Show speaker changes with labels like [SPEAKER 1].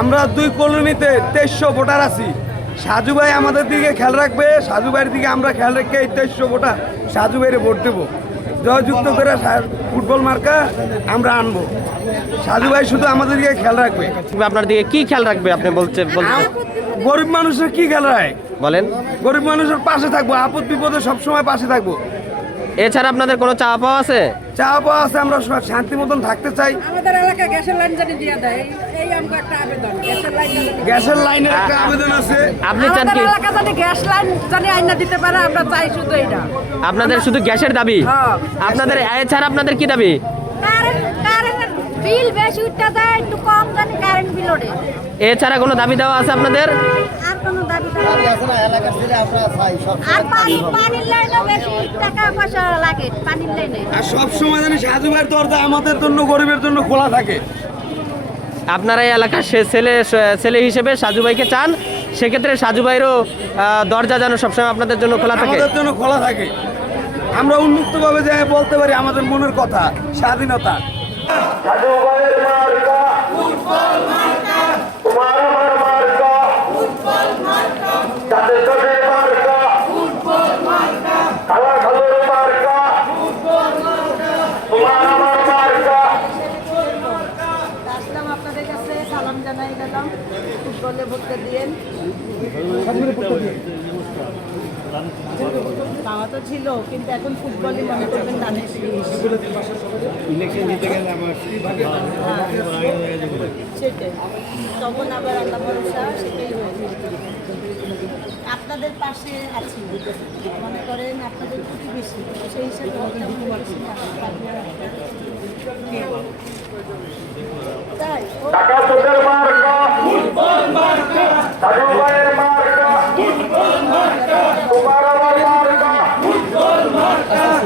[SPEAKER 1] আমরা দুই কলোনিতে তেইশশো ভোটার আছি। সাজু ভাই আমাদের দিকে খেয়াল রাখবে সাজু ভাইয়ের দিকে আমরা খেয়াল রেখে এই তেইশশো ভোটার সাজু ভাইয়ের ভোট দেবো। জয়যুক্ত করে ফুটবল মার্কা আমরা আনব। সাজু ভাই শুধু আমাদের দিকে খেয়াল রাখবে।
[SPEAKER 2] আপনার দিকে কি খেয়াল রাখবে আপনি বলছে বলতে
[SPEAKER 1] গরিব মানুষের কি খেয়াল রাখে?
[SPEAKER 2] বলেন।
[SPEAKER 1] গরিব মানুষের পাশে থাকব আপদ বিপদে সবসময় পাশে থাকব।
[SPEAKER 2] এছাড়া আপনাদের কোনো চা পাওয়া আছে?
[SPEAKER 1] চা পাওয়া আছে আমরা সব শান্তি মতন থাকতে চাই।
[SPEAKER 3] আমাদের এলাকায় গ্যাসের লাইন জানি দিয়ে দেয় এই- আমাকে একটা আবেদন গ্যাসের লাইন দিয়ে দেয়।
[SPEAKER 1] গ্যাসের লাইনের একটা আবেদন আছে।
[SPEAKER 2] আপনি চান কি?
[SPEAKER 3] এলাকা জানি গ্যাস লাইন জানি আইনা দিতে পারে আমরা চাই শুধু এইটা।
[SPEAKER 2] আপনাদের শুধু গ্যাসের দাবি?
[SPEAKER 3] হ্যাঁ।
[SPEAKER 2] আপনাদের এছাড়া আপনাদের কি দাবি?
[SPEAKER 4] কারেন্ট কারেন্টের বিল বেশি উঠতে যায় একটু কম জানি কারেন্ট বিল ওঠে।
[SPEAKER 2] এছাড়া কোনো দাবি দেওয়া আছে আপনাদের?
[SPEAKER 4] কোনো দাবি আর পানি পানির লাইনও বেশি টাকা পয়সা লাগে পানির লাইনে।
[SPEAKER 1] আর সব সময় জানি সাজু ভাইয়ের দরজা আমাদের জন্য গরিবের জন্য খোলা থাকে।
[SPEAKER 2] আপনারা এই এলাকার সে ছেলে ছেলে হিসেবে সাজু ভাইকে চান সেক্ষেত্রে সাজু ভাইয়েরও দরজা যেন সবসময় আপনাদের জন্য খোলা থাকে।
[SPEAKER 1] আমাদের জন্য খোলা থাকে। আমরা উন্মুক্তভাবে যে বলতে পারি আমাদের মনের কথা স্বাধীনতা।
[SPEAKER 3] আসলাম ফুটবলে ভোটটা দিয়েন। পাওয়া তো ছিল কিন্তু এখন ফুটবলই মনে করবেন দানের শীষ। সেটাই। তখন আবার আল্লাহ ভরসা সেটাই হয়েছে আপনাদের পাশে আছি। মনে করেন আপনাদের প্রতিবেশী সেই হিসাবে তাই